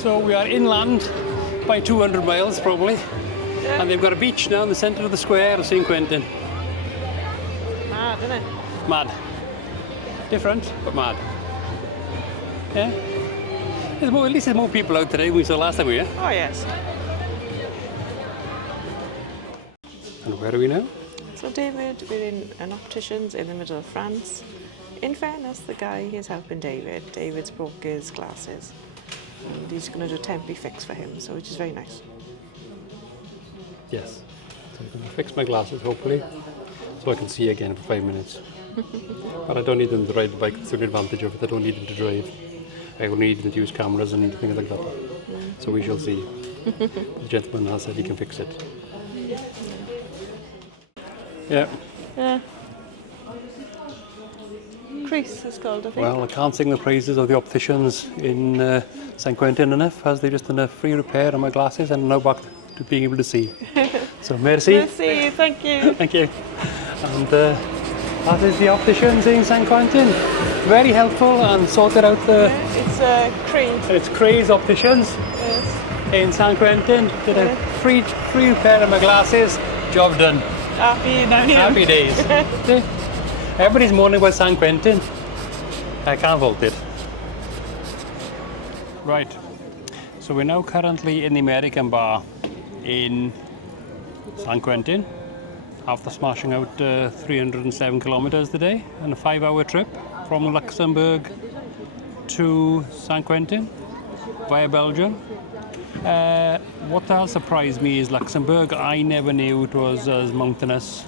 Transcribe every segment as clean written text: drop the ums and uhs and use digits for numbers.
So we are inland by 200 miles probably, Yeah. and they've got a beach now in the centre of the square of Saint-Quentin. Mad, isn't it? Mad. Different, but mad. Yeah? At least there's more people out today than we saw last time we were here. Oh, yes. And where are we now? So, David, we're in an optician's in the middle of France. In fairness, the guy is helping David. David's broke his glasses. And he's going to do a temporary fix for him, so which is very nice. Yes. So I'm going to fix my glasses, hopefully, so I can see again for 5 minutes. But I don't need them to ride the bike. That's the advantage of it. I don't need them to drive. I only need them to use cameras and things like that. So we shall see. The gentleman has said he can fix it. Yeah. Yeah. Chris is called, I think. Well, I can't sing the praises of the opticians in Saint-Quentin enough, as they've just done a free repair on my glasses and I'm now back to being able to see. So merci. Merci, thank you. Thank you. And that is the opticians in Saint-Quentin. Very helpful and sorted out the... Yeah, it's Creed. It's Craze Opticians Yes. in Saint-Quentin. Did a free repair of my glasses. Job done. Happy now. Happy days. Everybody's moaning about Saint-Quentin. I can't fault it. Right. So we're now currently in the American Bar in Saint-Quentin after smashing out 307 kilometers today and a 5-hour trip from Luxembourg to Saint-Quentin via Belgium. What has surprised me is Luxembourg. I never knew it was as mountainous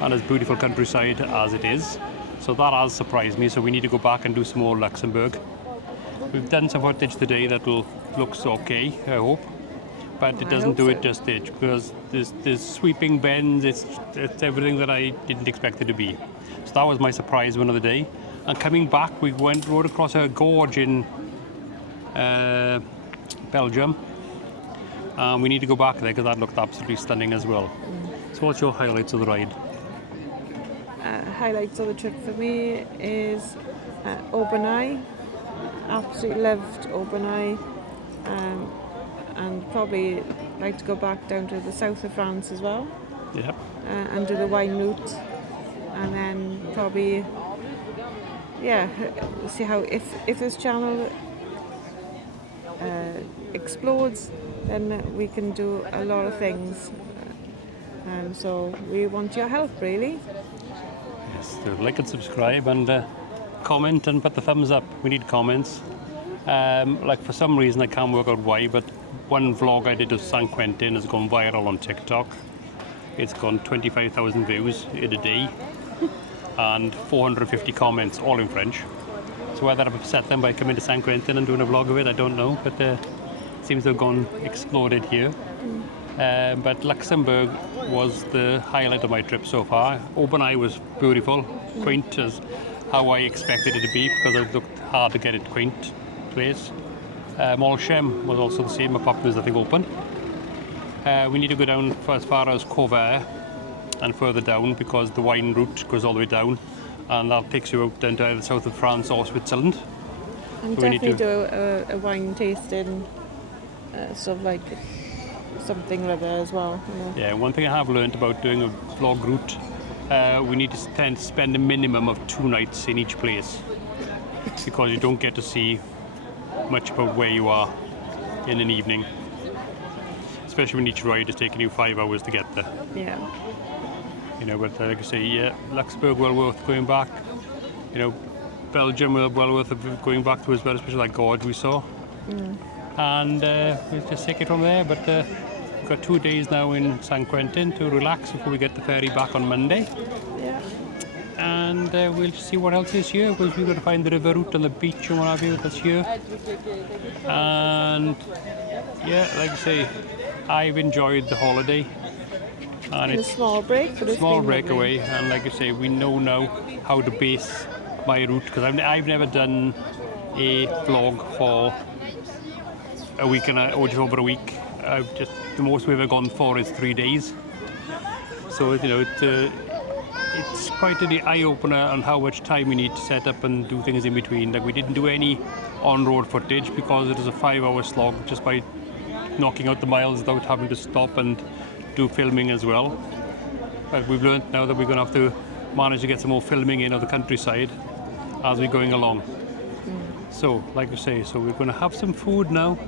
and as beautiful countryside as it is. So that has surprised me. So we need to go back and do some more Luxembourg. We've done some footage today that looks okay, I hope. But it doesn't do it justice because there's sweeping bends. It's everything that I didn't expect it to be. So that was my surprise one of the day. And coming back, we rode across a gorge in Belgium. We need to go back there because that looked absolutely stunning as well. So what's your highlights of the ride? Highlights of the trip for me is Aubenay. Absolutely loved Aubenay. And probably like to go back down to the south of France as well. Yep. And do the wine route. And then probably, see how if this channel explodes, then we can do a lot of things. So we want your help, really. Yes, so like and subscribe and comment and put the thumbs up. We need comments. Like for some reason I can't work out why, but one vlog I did of Saint-Quentin has gone viral on TikTok. It's gone 25,000 views in a day and 450 comments, all in French. So whether I've upset them by coming to Saint-Quentin and doing a vlog of it, I don't know, but it seems to have exploded here. But Luxembourg was the highlight of my trip so far. Aubenay was beautiful, quaint as how I expected it to be because it looked hard to get it quaint place. Molsheim was also the same, apart from nothing open. We need to go down for as far as Covert and further down because the wine route goes all the way down and that takes you out down to the south of France or Switzerland. And So definitely do a wine tasting, sort of like something or other as well. You know. Yeah, one thing I have learned about doing a vlog route, we need to tend to spend a minimum of 2 nights in each place because you don't get to see much about where you are in an evening, especially when each ride is taking you 5 hours to get there. Yeah. You know, but like I say, yeah, Luxembourg well worth going back. You know, Belgium well worth going back to as well, especially that gorge we saw. And we'll just take it from there. But we've got 2 days now in Saint-Quentin to relax before we get the ferry back on Monday. Yeah. And we'll see what else is here. We're going to find the river route and the beach and what have you that's here. And yeah, like I say, I've enjoyed the holiday. And It's a small break, but it's small been breakaway. lovely. And like I say, we know now how to base my route because I've never done a vlog for a week or just over a week. The most we've ever gone for is 3 days. So you know, it's quite an eye-opener on how much time we need to set up and do things in between. Like we didn't do any on-road footage because it was a 5-hour slog just by knocking out the miles without having to stop and do filming as well. But we've learned now that we're going to have to manage to get some more filming in of the countryside as we're going along. So, like I say, so we're going to have some food now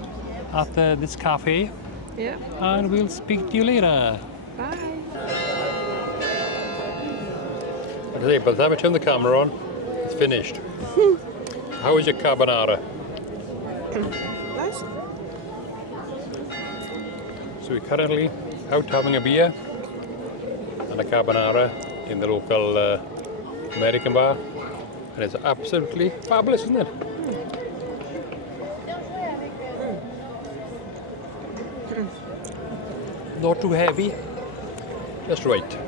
at this cafe. Yeah. And we'll speak to you later. Bye. Okay, by the time I turn the camera on, it's finished. How is your carbonara? Nice. So we're currently out having a beer and a carbonara in the local American bar, and it's absolutely fabulous, isn't it? Not too heavy, just right.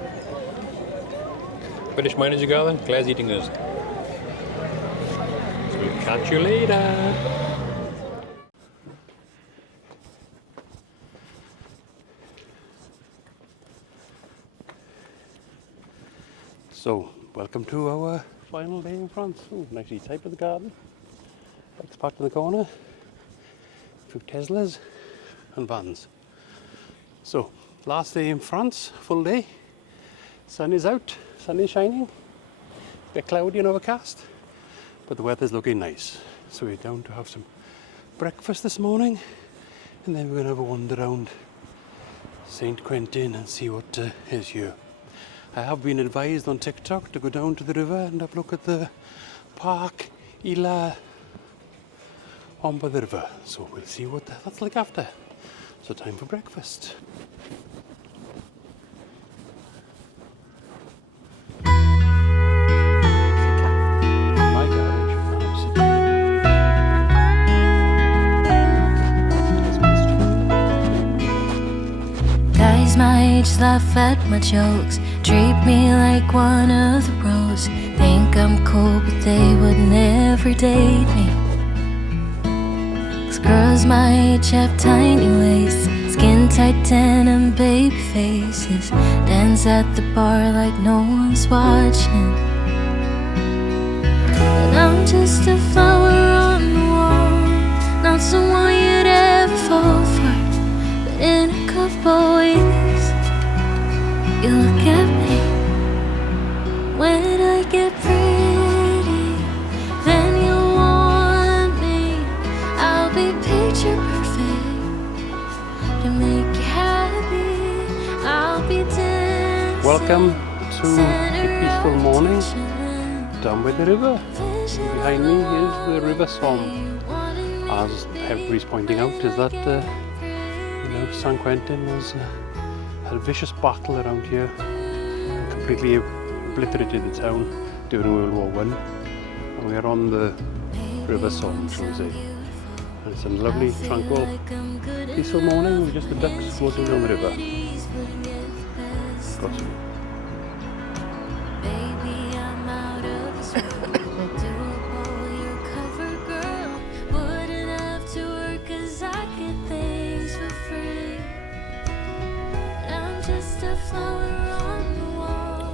Finish mine as you go then. Claire's eating this. So we'll catch you later. So, welcome to our final day in France. Ooh, nicely type of the garden. Bikes parked in the corner. A few Teslas and vans. So, last day in France, full day. Sun is out, sun is shining. A bit cloudy and overcast, but the weather's looking nice. So we're down to have some breakfast this morning, and then we're going to have a wander around Saint-Quentin and see what is here. I have been advised on TikTok to go down to the river and have a look at the park on by the river. So we'll see what that's like after. So time for breakfast. My garage, Guys my age laugh at my jokes, treat me like one of the bros. Think I'm cool but they would never date me. 'Cause girls my age have tiny waists, skin tight denim, baby faces, dance at the bar like no one's watching. And I'm just a flower on the wall, not someone you'd ever fall for. But in a couple weeks, you look at me. When I get pretty, then you'll want me. I'll be picture perfect to make you happy. I'll be dancing. Welcome to a peaceful morning down by the river. Behind me is the River Somme. As everybody's pointing out, is that Saint-Quentin had a vicious battle around here and completely obliterated the town during World War I. And we are on the River Somme, shall we say. And it's a lovely, tranquil, peaceful morning with just the ducks floating down the river. Got some.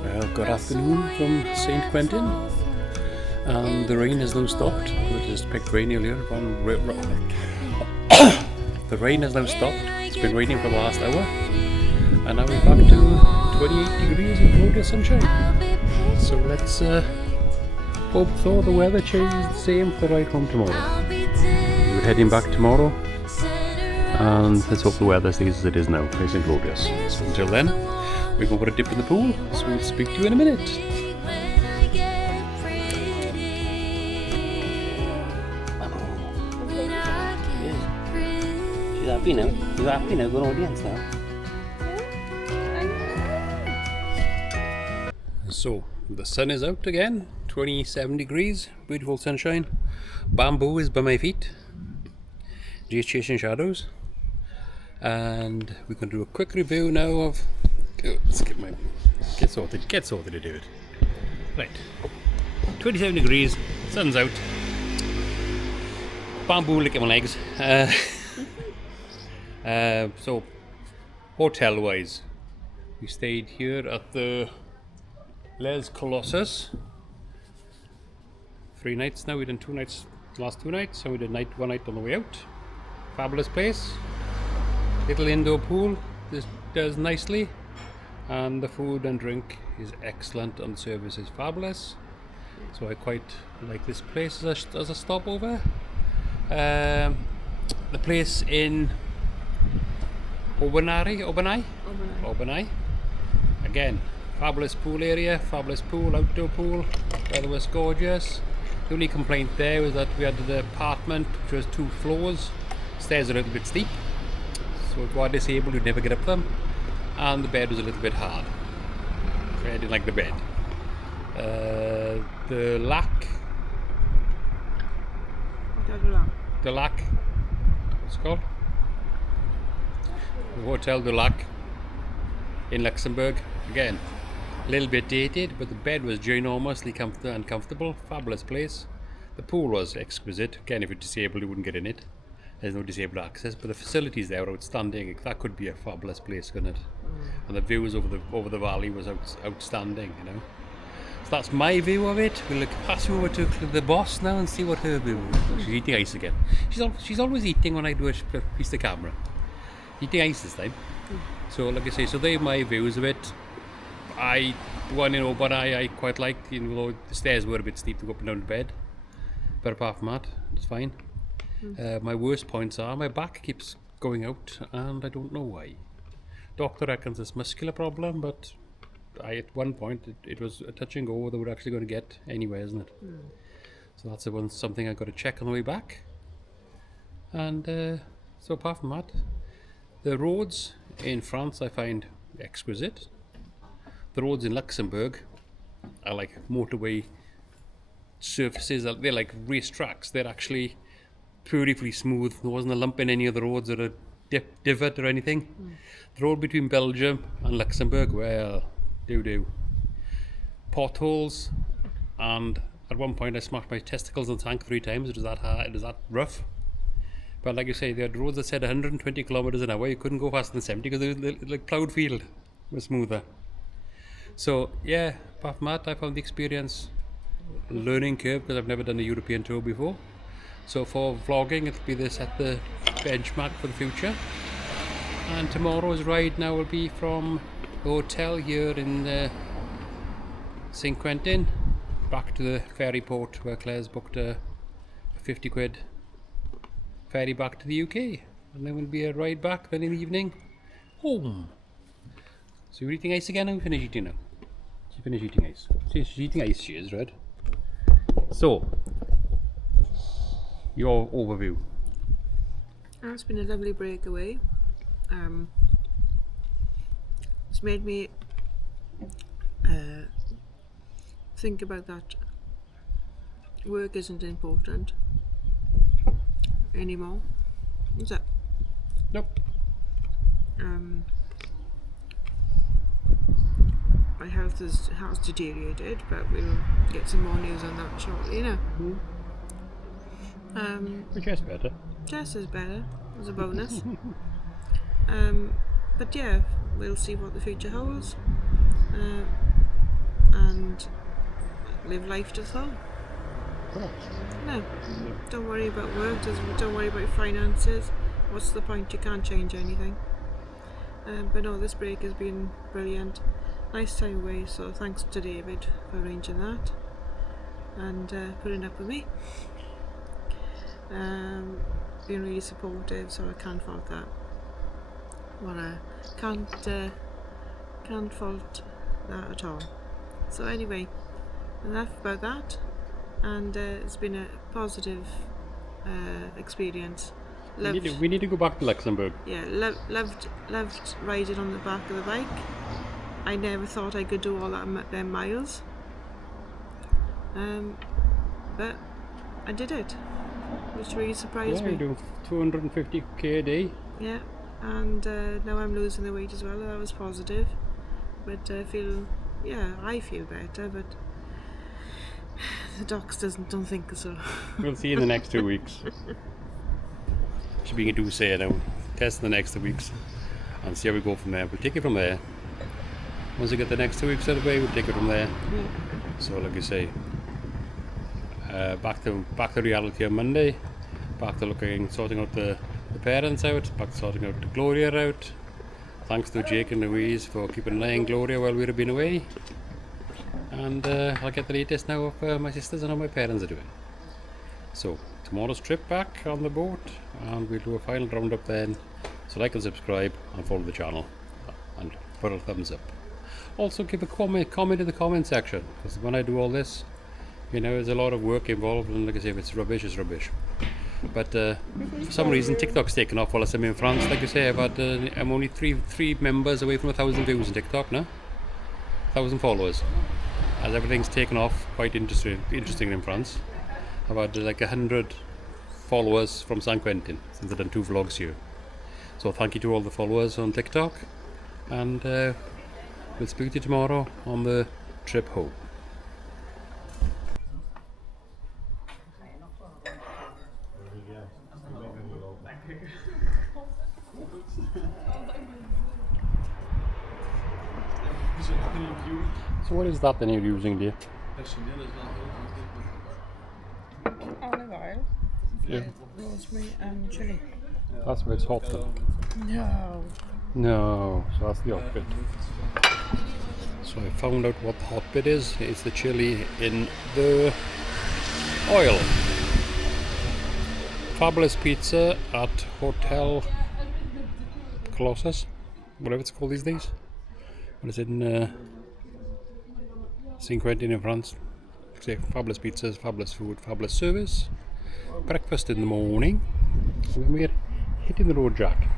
Well, good afternoon from Saint-Quentin, and the rain has now stopped. We just picked rain earlier on. The rain has now stopped. It's been raining for the last hour, and now we're back to 28 degrees and glorious sunshine. So let's hope so the weather changes the same for the ride home tomorrow. We're heading back tomorrow, and let's hope the weather stays as it is now, nice and glorious. So until then, we're going for a dip in the pool, so we'll speak to you in a minute. She's happy now. You're happy now, good audience now. So, the sun is out again, 27 degrees, beautiful sunshine. Bamboo is by my feet, just chasing shadows. And we're going to do a quick review now of... Oh, let's get sorted to do it. Right, 27 degrees, sun's out. Bamboo licking my legs. So, hotel-wise, we stayed here at the Les Colossus. 3 nights now. We've done 2 nights, last 2 nights, and we did one night on the way out. Fabulous place. Little indoor pool. This does nicely, and the food and drink is excellent, and the service is fabulous. So I quite like this place as a stopover. The place in Aubenay. Again, fabulous pool area, fabulous pool, outdoor pool. Weather was gorgeous. The only complaint there was that we had the apartment, which was 2 floors. Stairs are a little bit steep, so if you are disabled, you'd never get up them. And the bed was a little bit hard. So I didn't like the bed. The lac. The lac. What's it called? The Hotel de Lac in Luxembourg. Again, a little bit dated, but the bed was ginormously comfortable. Fabulous place. The pool was exquisite. Again, if you're disabled, you wouldn't get in it. There's no disabled access, but the facilities there are outstanding. That could be a fabulous place, couldn't it? And the views over the valley was outstanding, you know. So that's my view of it. We'll pass over to the boss now and see what her view is. She's eating ice again. She's always eating when I do a piece of camera. Eating ice this time. So like I say, so they're my views of it. The one in Aubenay I quite liked, even though the stairs were a bit steep to go up and down to bed. But apart from that, it's fine. My worst points are my back keeps going out, and I don't know why. Doctor reckons it's muscular problem, but at one point it was a touch and go whether we're actually going to get anywhere, isn't it? So that's something I've got to check on the way back. And so apart from that, the roads in France I find exquisite. The roads in Luxembourg are like motorway surfaces. They're like racetracks. They're actually beautifully smooth. There wasn't a lump in any of the roads or a divot or anything. The road between Belgium and Luxembourg, well, do. Potholes, and at one point I smashed my testicles on the tank 3 times. It was that hard, it was that rough. But like you say, they had roads that said 120 kilometers an hour. You couldn't go faster than 70 because the like ploughed field was smoother. So yeah, apart from that, I found the experience learning curve because I've never done a European tour before. So for vlogging, it'll be set the benchmark for the future. And tomorrow's ride now will be from the hotel here in Saint-Quentin back to the ferry port where Claire's booked a 50 quid ferry back to the UK. And then will be a ride back then in the evening home. So you're eating ice again? I'm finished eating now. She finished eating ice. See, she's eating ice, she is, right? So, your overview. It's been a lovely breakaway. It's made me think about that work isn't important anymore. Is that? Nope. My health has deteriorated, but we'll get some more news on that shortly, you know. Jess better. Jess is better, as a bonus. But yeah, we'll see what the future holds, and live life to the full. No, don't worry about work, don't worry about finances. What's the point? You can't change anything. But no, this break has been brilliant. Nice time away, so thanks to David for arranging that and putting up with me. Being really supportive, so I can't fault that. Can't fault that at all. So anyway, enough about that, and it's been a positive experience. We need to go back to Luxembourg. Yeah, loved riding on the back of the bike. I never thought I could do all them miles, but I did it, which really surprised me. You do 250k a day. Yeah, and now I'm losing the weight as well. That was positive, but I feel better. But the docs don't think so. We'll see in the next 2 weeks. Should be going to say now. Test in the next 2 weeks and see how we go from there. We'll take it from there. once we get the next 2 weeks out of the way, we'll take it from there. So like I say, back to reality on Monday, back to sorting out the parents out, back to sorting out the Gloria out. Thanks to Jake and Louise for keeping an eye on Gloria while we've been away. And I'll get the latest now of my sisters and how my parents are doing. So tomorrow's trip back on the boat, and we'll do a final roundup then. So like and subscribe and follow the channel and put a thumbs up. Also give a comment in the comment section, because when I do all this, there's a lot of work involved, and like I say, if it's rubbish, it's rubbish. But for some reason TikTok's taken off while I'm in France. Like I say, I'm only three members away from 1,000 views on TikTok now. 1,000 followers. As everything's taken off quite interesting in France. I've had like 100 followers from Saint-Quentin since I've done 2 vlogs here. So thank you to all the followers on TikTok, and we'll speak to you tomorrow on the trip home. So what is that then you're using, dear? Olive oil, Yeah. rosemary and chilli. That's where it's hot though. No. No, so that's the hot bit. So I found out what the hot bit is. It's the chili in the oil. Fabulous pizza at Hotel Colossus, whatever it's called these days. But it's in Saint-Quentin in France. Say, fabulous pizzas, fabulous food, fabulous service. Breakfast in the morning. And then we're hitting the road, Jack.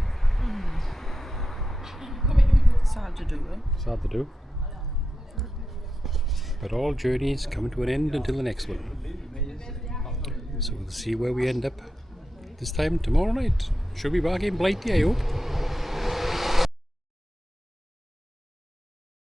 Sad to do, eh? Sad to do. But all journeys come to an end until the next one. So we'll see where we end up this time tomorrow night. Should be back in Blighty, I hope.